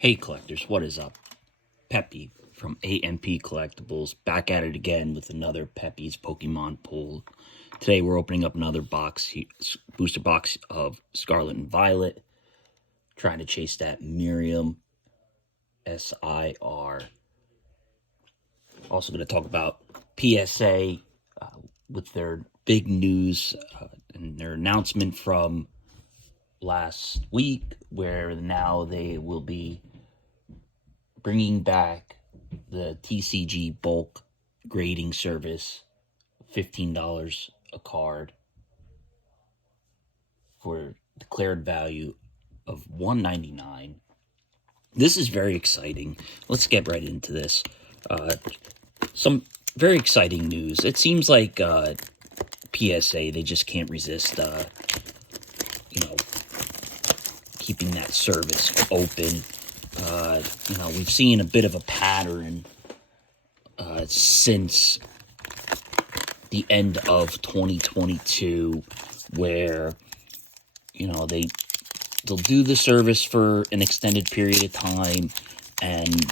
Hey collectors, what is up? Pepe from AMP Collectibles, back at it again with another Pepe's Pokemon pull. Today we're opening up another booster box of Scarlet and Violet, trying to chase that Miriam SIR. Also going to talk about PSA with their big news and their announcement from last week, where now they will be bringing back the TCG bulk grading service, $15 a card for declared value of $1.99. This is very exciting. Let's get right into this. Some very exciting news. It seems like PSA, they just can't resist, keeping that service open. We've seen a bit of a pattern since the end of 2022 where, they'll do the service for an extended period of time and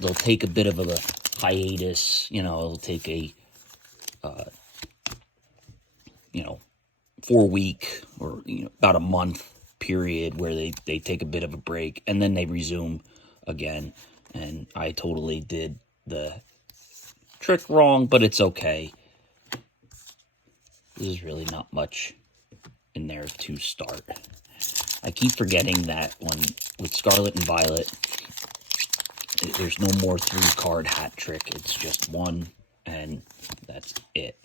they'll take a bit of a hiatus. It'll take a 4-week or about a month period where they take a bit of a break and then they resume again. And I totally did the trick wrong, but it's okay. There's really not much in there to start. I keep forgetting that with Scarlet and Violet, there's no more 3-card hat trick. It's just one, and that's it.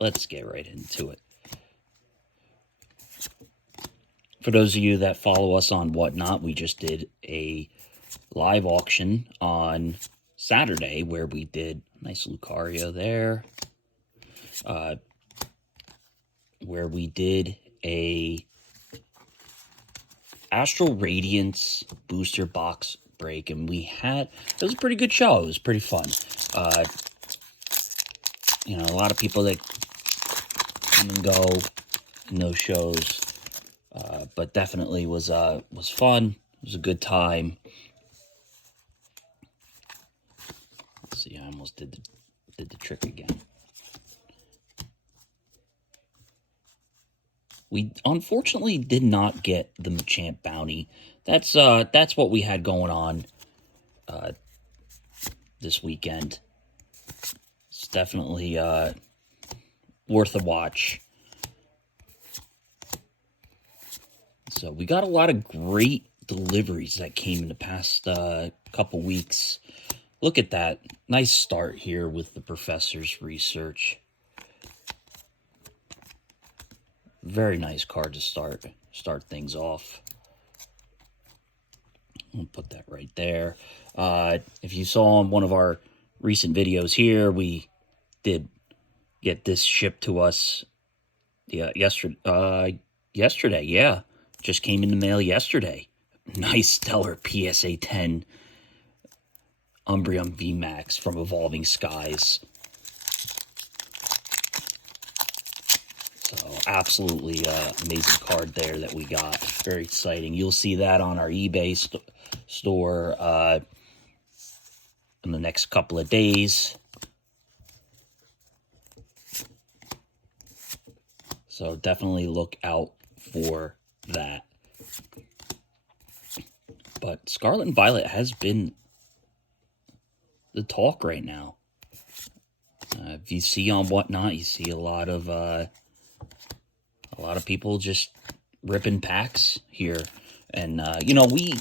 Let's get right into it. For those of you that follow us on Whatnot, we just did a live auction on Saturday where we did nice Lucario there. Where we did a Astral Radiance booster box break, and it was a pretty good show. It was pretty fun. A lot of people that come and go in those shows, but definitely was fun. It was a good time. Let's see, I almost did the trick again. We unfortunately did not get the Machamp bounty. That's what we had going on this weekend. It's definitely worth a watch. So we got a lot of great deliveries that came in the past couple weeks. Look at that. Nice start here with the professor's research. Very nice card to start things off. I'll put that right there. If you saw in one of our recent videos here, we did get this shipped to us yesterday. Yeah, just came in the mail yesterday. Nice stellar PSA 10 Umbreon VMAX from Evolving Skies. So absolutely amazing card there that we got. Very exciting. You'll see that on our eBay store in the next couple of days. So definitely look out for that. But Scarlet and Violet has been the talk right now. If you see on Whatnot, you see a lot of people just ripping packs here. And we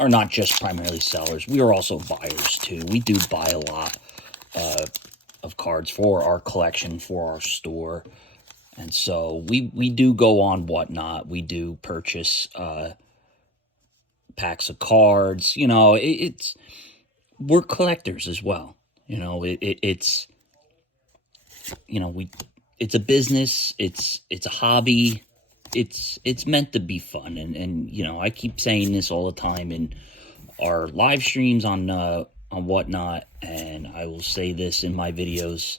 are not just primarily sellers. We are also buyers too. We do buy a lot of cards for our collection, for our store. And so we do go on Whatnot. We do purchase packs of cards. We're collectors as well. It's a business. It's a hobby. It's meant to be fun. And I keep saying this all the time in our live streams on Whatnot, and I will say this in my videos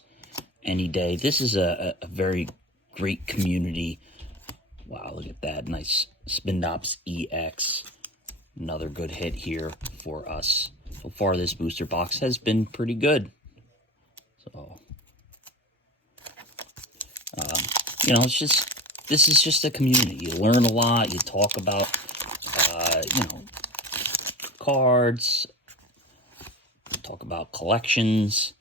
any day. This is a very great community. Wow, look at that. Nice Spinops EX. Another good hit here for us. So far, this booster box has been pretty good. So, this is just a community. You learn a lot. You talk about, cards. Talk about collections.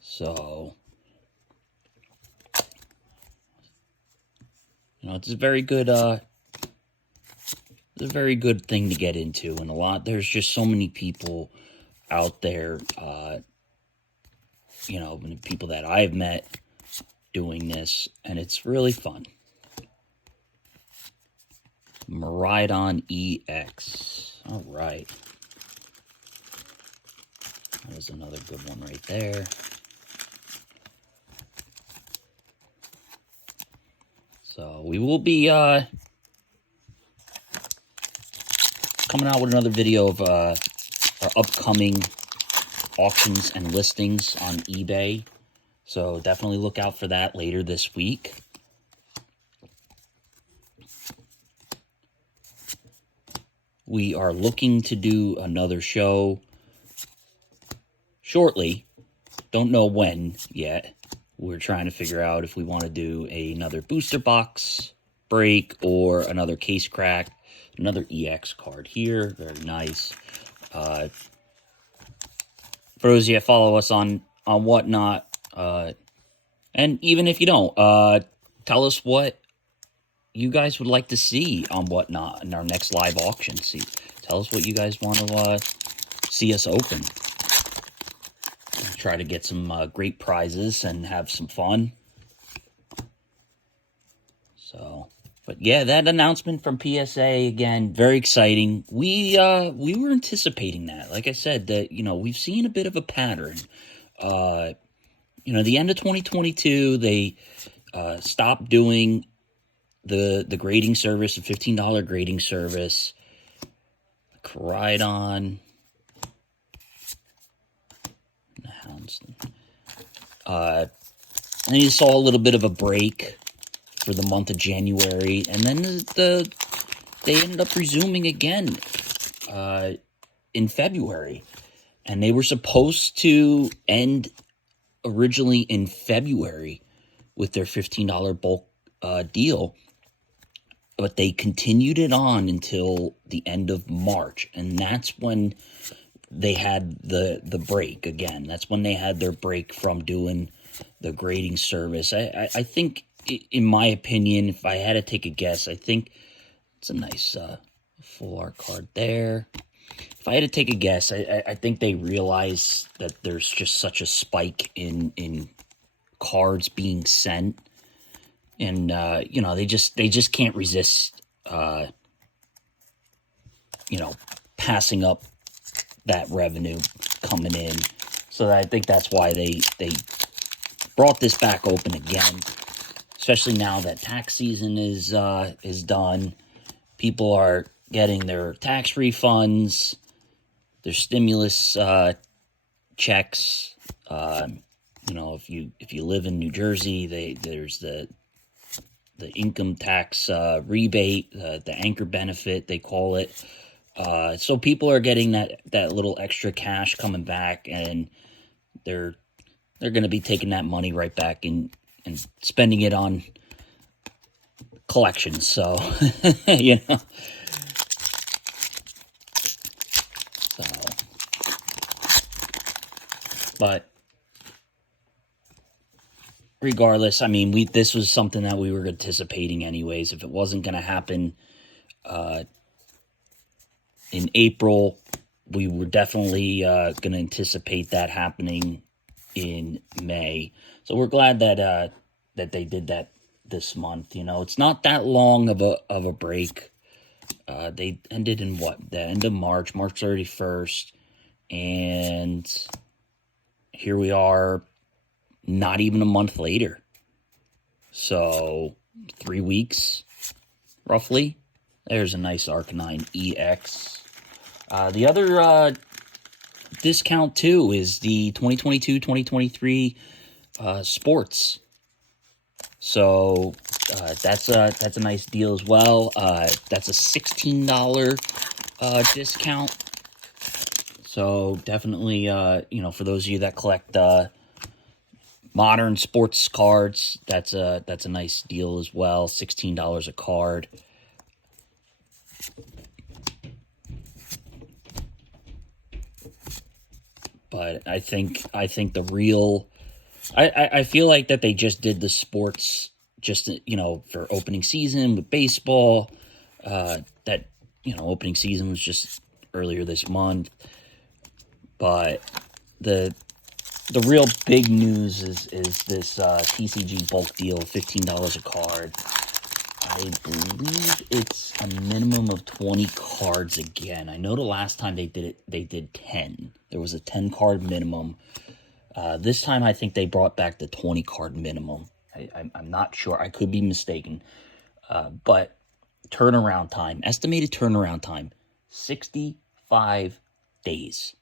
So, it's a very good, thing to get into, and there's just so many people out there, people that I've met doing this, and it's really fun. Maridon EX. All right. That was another good one right there. So we will be coming out with another video of our upcoming auctions and listings on eBay. So definitely look out for that later this week. We are looking to do another show shortly. Don't know when yet. We're trying to figure out if we want to do another booster box break or another case crack. Another EX card here. Very nice. For those of you that follow us on Whatnot, and even if you don't, tell us what you guys would like to see on Whatnot in our next live auction. Tell us what you guys want to see us open. Try to get some great prizes and have some fun. So, but yeah, that announcement from PSA, again, very exciting. We were anticipating that. Like I said, that we've seen a bit of a pattern. The end of 2022, they stopped doing the grading service, the $15 grading service. Coridon. And you saw a little bit of a break for the month of January, and then they ended up resuming again in February, and they were supposed to end originally in February with their $15 bulk deal, but they continued it on until the end of March, and that's when they had the break again. That's when they had their break from doing the grading service. I think, in my opinion, if I had to take a guess, I think it's a nice full art card there. If I had to take a guess, I think they realize that there's just such a spike in cards being sent, and they just can't resist passing up that revenue coming in. So I think that's why they brought this back open again, especially now that tax season is done. People are getting their tax refunds, their stimulus checks. If you live in New Jersey, there's the income tax rebate, the anchor benefit they call it. So people are getting that little extra cash coming back, and they're going to be taking that money right back and spending it on collections. So, but regardless, I mean, this was something that we were anticipating anyways. If it wasn't going to happen in April, we were definitely going to anticipate that happening in May. So we're glad that they did that this month. It's not that long of a break. They ended in the end of March 31st, and here we are, not even a month later. So 3 weeks, roughly. There's a nice Arcanine EX. The other discount, too, is the 2022-2023 sports So that's a nice deal as well. That's a $16 discount. So definitely, for those of you that collect modern sports cards, that's a nice deal as well. $16 a card. But I think the real, I feel like that they just did the sports just for opening season with baseball. That opening season was just earlier this month. But the real big news is this TCG bulk deal, $15 a card. I believe it's a minimum of 20 cards again. I know the last time they did it, they did 10. There was a 10 card minimum. This time I think they brought back the 20 card minimum. I'm not sure. I could be mistaken. But turnaround time, estimated turnaround time, 65 days.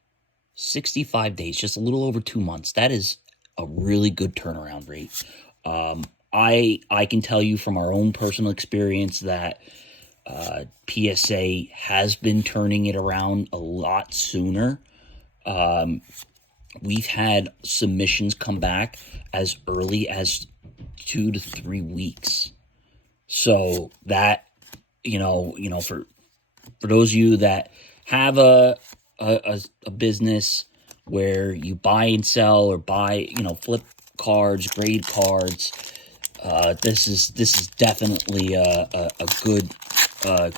65 days, just a little over 2 months. That is a really good turnaround rate. I can tell you from our own personal experience that PSA has been turning it around a lot sooner. We've had submissions come back as early as 2 to 3 weeks. So that, for those of you that have a business where you buy and sell or buy, flip cards, grade cards, this is definitely a good,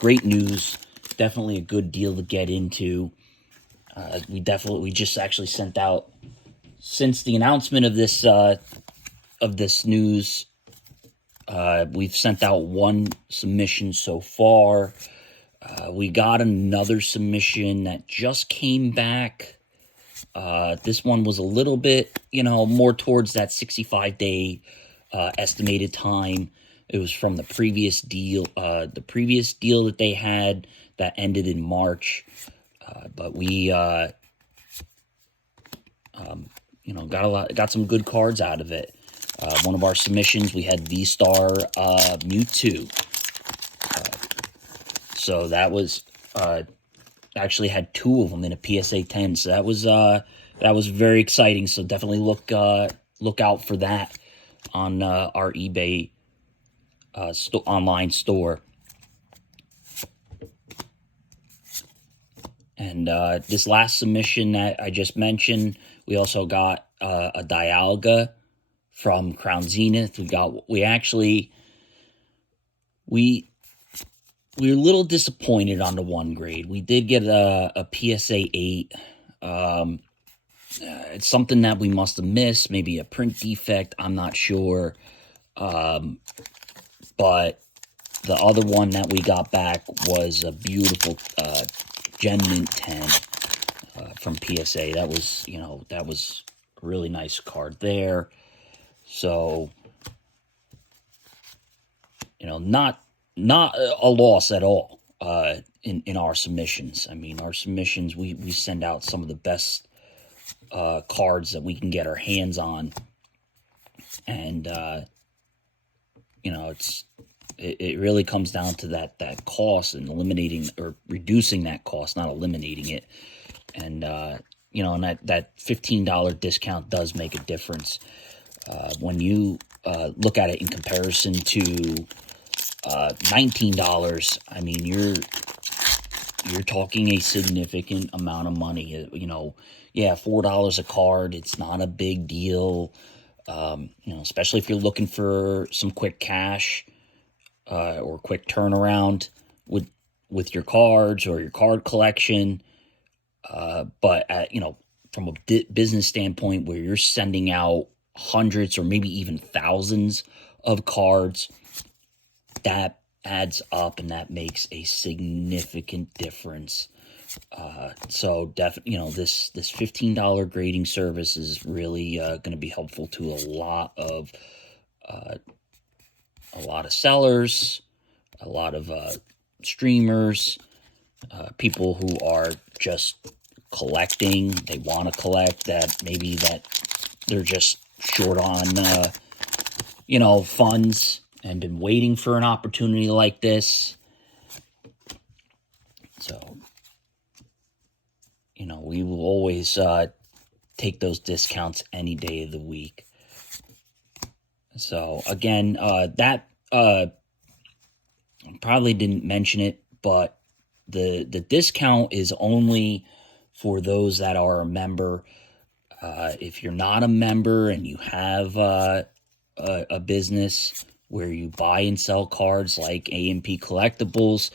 great news. Definitely a good deal to get into. We just actually sent out, since the announcement of this news, we've sent out one submission so far. We got another submission that just came back. This one was a little bit, more towards that 65-day estimated time. It was from the previous deal that they had that ended in March. But we, got some good cards out of it. One of our submissions, we had V-Star Mewtwo. So that was actually had 2 of them in a PSA 10. So that was very exciting. So definitely look out for that on our eBay online store. And this last submission that I just mentioned, we also got a Dialga from Crown Zenith. We were a little disappointed on the 1 grade. We did get a PSA 8. It's something that we must have missed, maybe a print defect, I'm not sure. But the other one that we got back was a beautiful Gem Mint 10 from PSA. That was, that was a really nice card there. So, not a loss at all in our submissions. I mean, our submissions, we send out some of the best cards that we can get our hands on. And, it really comes down to that cost and eliminating or reducing that cost, not eliminating it. And, and that $15 discount does make a difference. When you look at it in comparison to $19, I mean, you're talking a significant amount of money. $4 a card, it's not a big deal. Especially if you're looking for some quick cash or quick turnaround with your cards or your card collection. But from a business standpoint, where you're sending out hundreds or maybe even thousands of cards, that adds up and that makes a significant difference. So definitely, this $15 grading service is really going to be helpful to a lot of sellers, a lot of streamers, people who are just collecting. They want to collect, that maybe that they're just short on funds and been waiting for an opportunity like this. So, we will always take those discounts any day of the week. So, again, that probably didn't mention it, but the discount is only for those that are a member. If you're not a member and you have a business where you buy and sell cards like AMP Collectibles,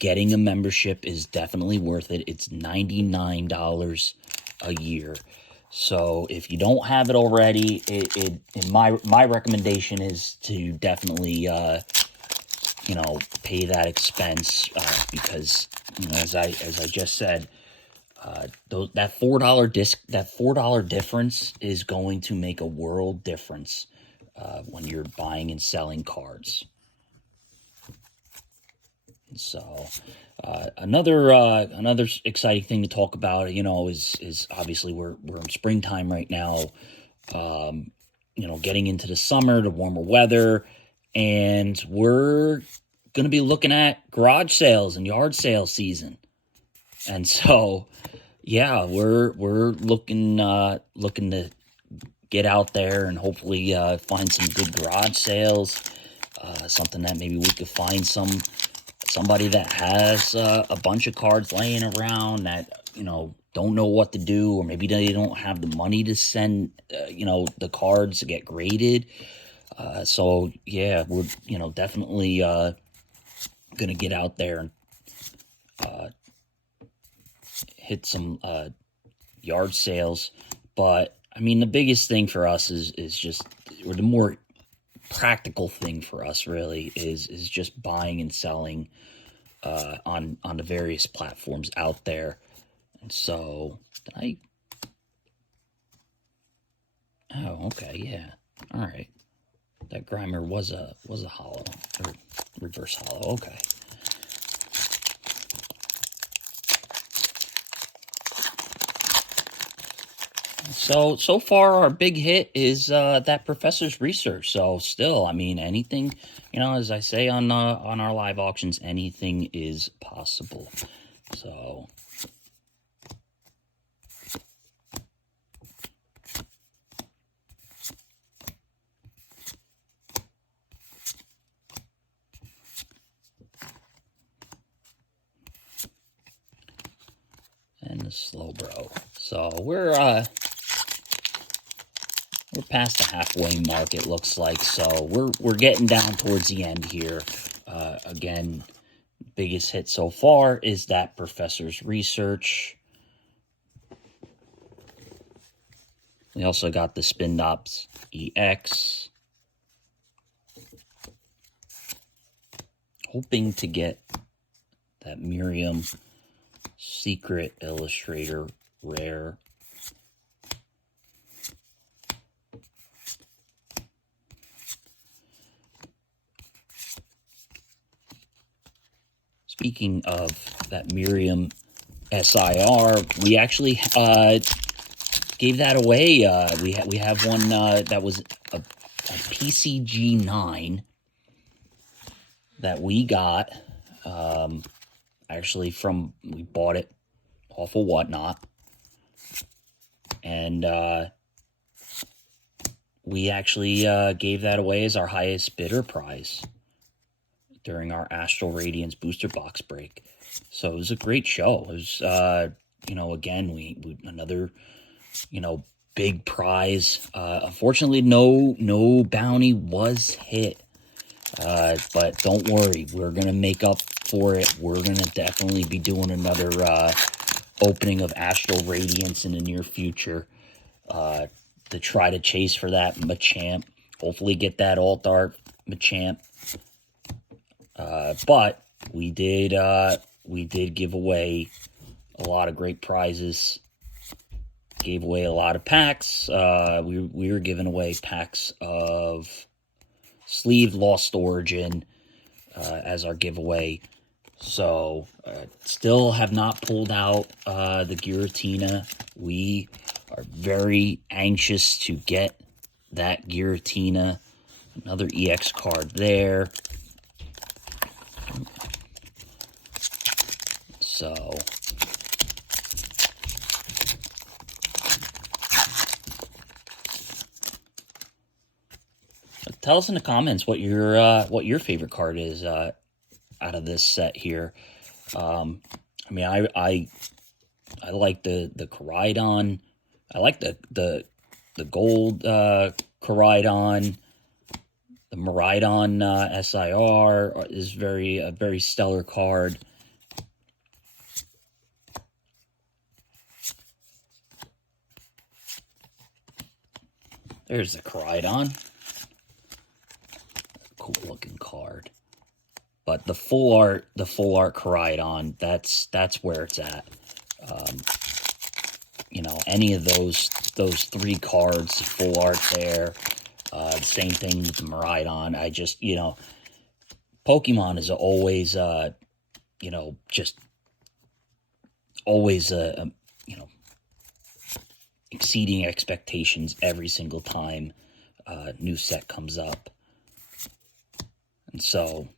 getting a membership is definitely worth it. It's $99 a year. So if you don't have it already, my recommendation is to definitely pay that expense, because as I just said, that $4 difference is going to make a world difference when you're buying and selling cards. So another exciting thing to talk about, is obviously we're in springtime right now. Getting into the summer, the warmer weather, and we're going to be looking at garage sales and yard sale season. And so, yeah, we're looking to get out there and hopefully find some good garage sales. Something that maybe we could find somebody that has a bunch of cards laying around that don't know what to do, or maybe they don't have the money to send the cards to get graded. So yeah, we're definitely gonna get out there and hit some yard sales. But I mean, the biggest thing for us is just, or the more practical thing for us really is just buying and selling on the various platforms out there. And so oh, okay, yeah, all right, that Grimer was a hollow, or reverse hollow. Okay. So far, our big hit is that professor's research. So still, I mean, anything, as I say on our live auctions, anything is possible. So and the slow bro. So we're past the halfway mark, it looks like. So we're getting down towards the end here. Again, biggest hit so far is that professor's research. We also got the Spindops EX. Hoping to get that Miriam Secret Illustrator rare. Speaking of that Miriam SIR, we actually gave that away. We have one that was a PCG 9 that we got. Actually, we bought it off of Whatnot, and we actually gave that away as our highest bidder prize during our Astral Radiance booster box break. So it was a great show. It was, again, we another, big prize. Unfortunately, no bounty was hit. But don't worry, we're going to make up for it. We're going to definitely be doing another opening of Astral Radiance in the near future to try to chase for that Machamp. Hopefully get that Alt-Art Machamp. But we did give away a lot of great prizes. Gave away a lot of packs. We were giving away packs of Sleeve Lost Origin as our giveaway. So still have not pulled out the Giratina. We are very anxious to get that Giratina. Another EX card there. So tell us in the comments what your favorite card is out of this set here. I mean, I like the Koraidon. I like the gold Koraidon. The Miraidon SIR is a very stellar card. There's the Koraidon. Cool looking card. But the full art Koraidon, that's where it's at. You know, any of those 3 cards, full art there. The same thing with the Miraidon. I just, you know, Pokemon is always, you know, just always, you know, exceeding expectations every single time new set comes up. And so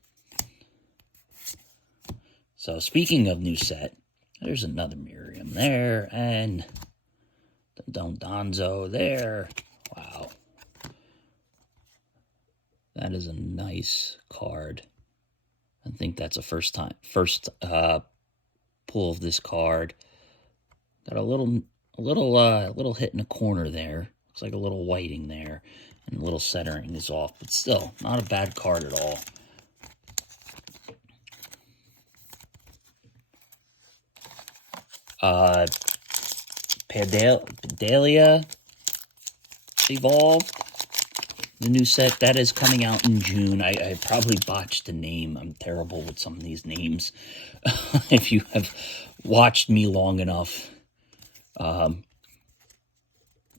speaking of new set, there's another Miriam there, and the Dondozo there. Wow. That is a nice card. I think that's a first pull of this card. Got a little hit in the corner there. Looks like a little whiting there, and a little centering is off, but still not a bad card at all. Paldea Evolved, the new set that is coming out in June. I probably botched the name. I'm terrible with some of these names. If you have watched me long enough.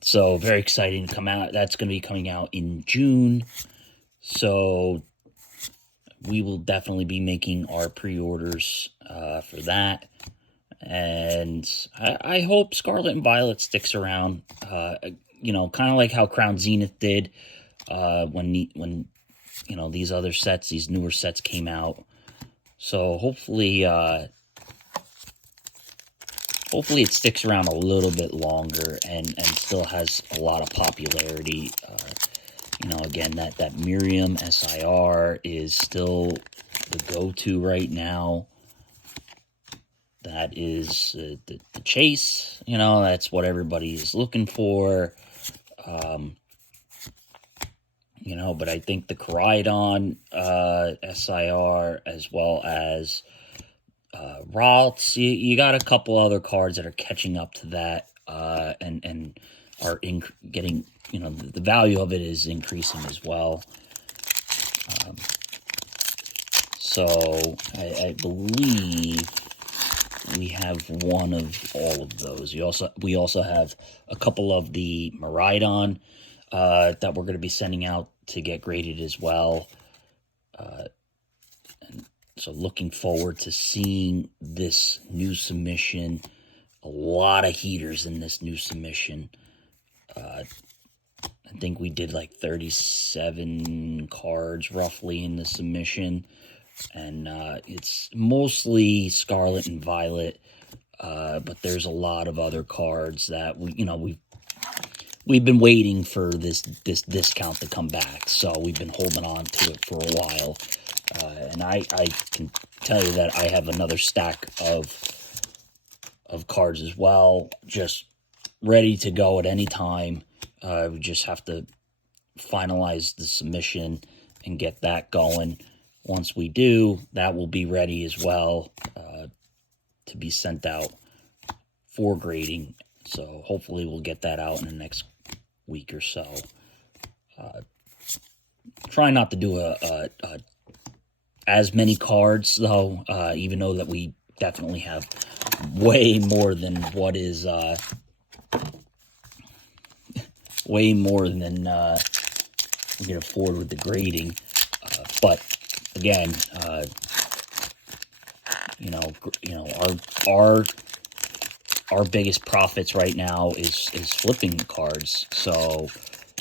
So very exciting to come out. That's going to be coming out in June. So we will definitely be making our pre-orders for that. And I hope Scarlet and Violet sticks around. You know, kind of like how Crown Zenith did when you know, these other sets, these newer sets came out. So hopefully it sticks around a little bit longer and still has a lot of popularity. You know, again, that Miriam SIR is still the go-to right now. That is the chase, you know, that's what everybody is looking for. You know, but I think the Koraidon SIR, as well as Ralts, you got a couple other cards that are catching up to that, and are getting, you know, the value of it is increasing as well. So I believe we have one of all of those. We also have a couple of the Miraidon that we're going to be sending out to get graded as well. And so looking forward to seeing this new submission. A lot of heaters in this new submission. I think we did like 37 cards roughly in the submission. And it's mostly Scarlet and Violet, but there's a lot of other cards that we've been waiting for this discount to come back, so we've been holding on to it for a while. And I can tell you that I have another stack of cards as well, just ready to go at any time. We just have to finalize the submission and get that going. Once we do, that will be ready as well to be sent out for grading. So hopefully we'll get that out in the next week or so. Try not to do as many cards, though, even though that we definitely have way more than what is way more than we can afford with the grading. But again, our biggest profits right now is flipping the cards. So,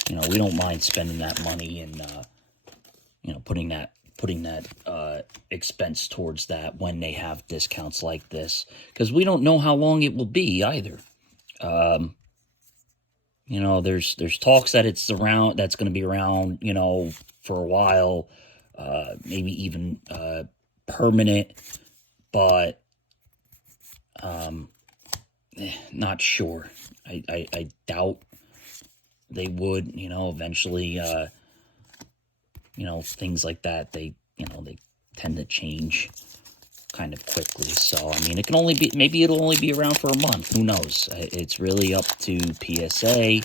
we don't mind spending that money and you know, putting that expense towards that when they have discounts like this, because we don't know how long it will be either. You know, there's talks that it's around, that's going to be around, you know, for a while, maybe even permanent, but not sure. I doubt they would, you know, eventually, you know, things like that, they tend to change kind of quickly. So, I mean, it can only be, maybe it'll only be around for a month. Who knows? It's really up to PSA, you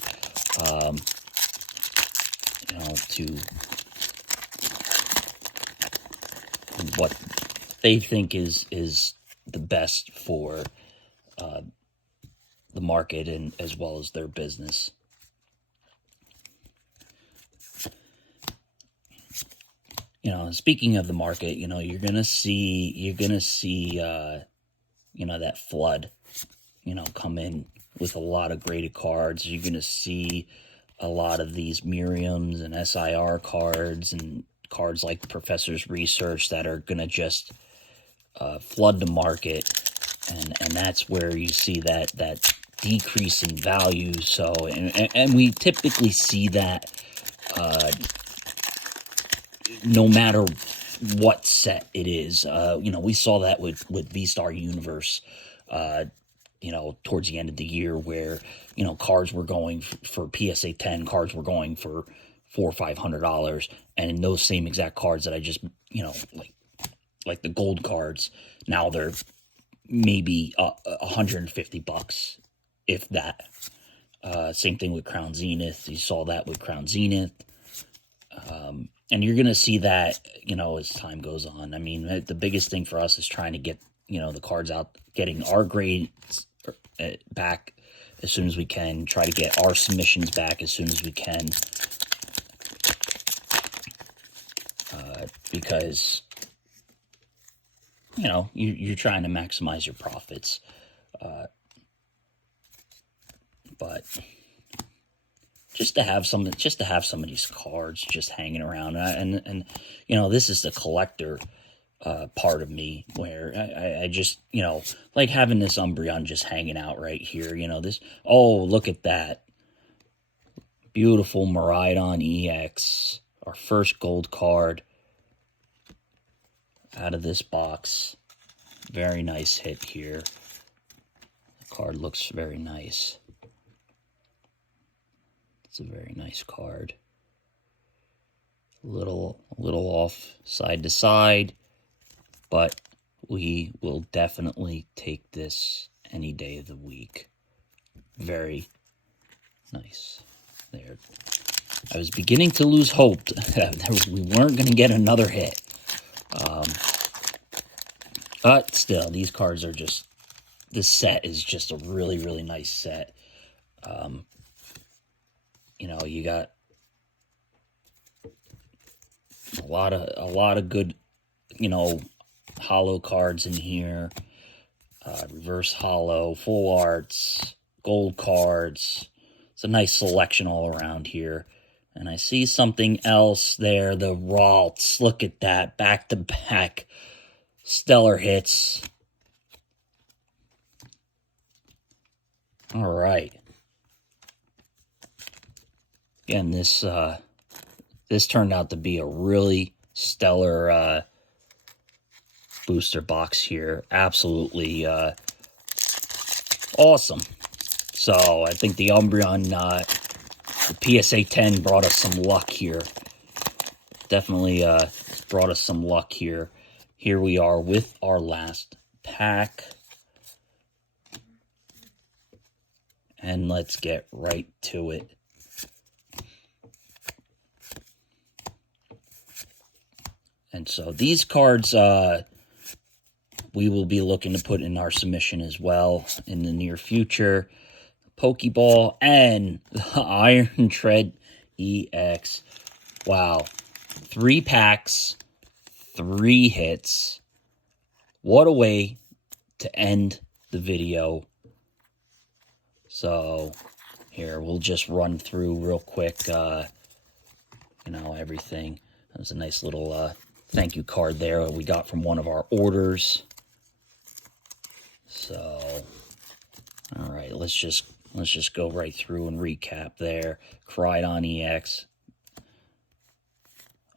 know, to what they think is the best for the market and as well as their business. You know, speaking of the market, you know, you're gonna see, you know, that flood, you know, come in with a lot of graded cards. You're gonna see a lot of these Miriams and SIR cards and cards like Professor's Research that are gonna just flood the market, and that's where you see that decrease in value. So, and we typically see that no matter what set it is. You know, we saw that with V-Star Universe, you know, towards the end of the year, where, you know, cards were going for PSA 10, cards were going for $400 or $500, and in those same exact cards that I just, you know, like the gold cards, now they're maybe $150, if that. Same thing with Crown Zenith. You saw that with Crown Zenith. And you're going to see that, you know, as time goes on. I mean, the biggest thing for us is trying to get, you know, the cards out, getting our grades back as soon as we can, try to get our submissions back as soon as we can. Because, you know, you're trying to maximize your profits. But just to have some of these cards just hanging around, and you know, this is the collector part of me, where I just, you know, like having this Umbreon just hanging out right here. You know, this, oh, look at that beautiful Miraidon EX, our first gold card out of this box. Very nice hit here. The card looks very nice. It's a very nice card. A little off side to side, but we will definitely take this any day of the week. Very nice. There. I was beginning to lose hope that we weren't going to get another hit. But still, these cards are just, this set is just a really, really nice set. You know, you got a lot of good, you know, holo cards in here. Reverse holo, full arts, gold cards. It's a nice selection all around here. And I see something else there, the Ralts. Look at that, back-to-back stellar hits. All right. Again, this turned out to be a really stellar booster box here. Absolutely awesome. So I think the Umbreon, the PSA 10 brought us some luck here. Definitely brought us some luck here. Here we are with our last pack. And let's get right to it. And so these cards we will be looking to put in our submission as well in the near future. Pokeball and the Iron Tread EX. Wow. 3 packs, 3 hits. What a way to end the video. So here, we'll just run through real quick, you know, everything. There's a nice little thank you card there that we got from one of our orders. So, all right, let's just go right through and recap there. Crydon EX,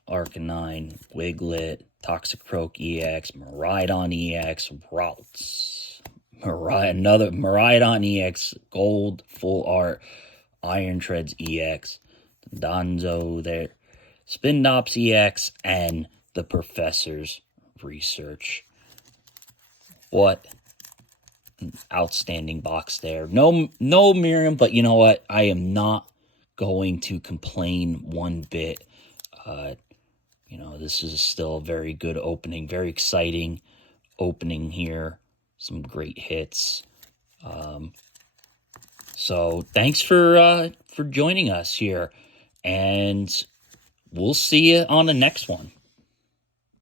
Arcanine, Wiglet, Toxicroak EX, Miraidon EX, Ralts, another Miraidon EX, Gold, Full Art, Iron Treads EX, Donzo there, Spinops EX, and the Professor's Research. What an outstanding box there. No Miriam, but you know what? I am not going to complain one bit. You know, this is still a very good opening, very exciting opening here. Some great hits. So thanks for joining us here, and we'll see you on the next one.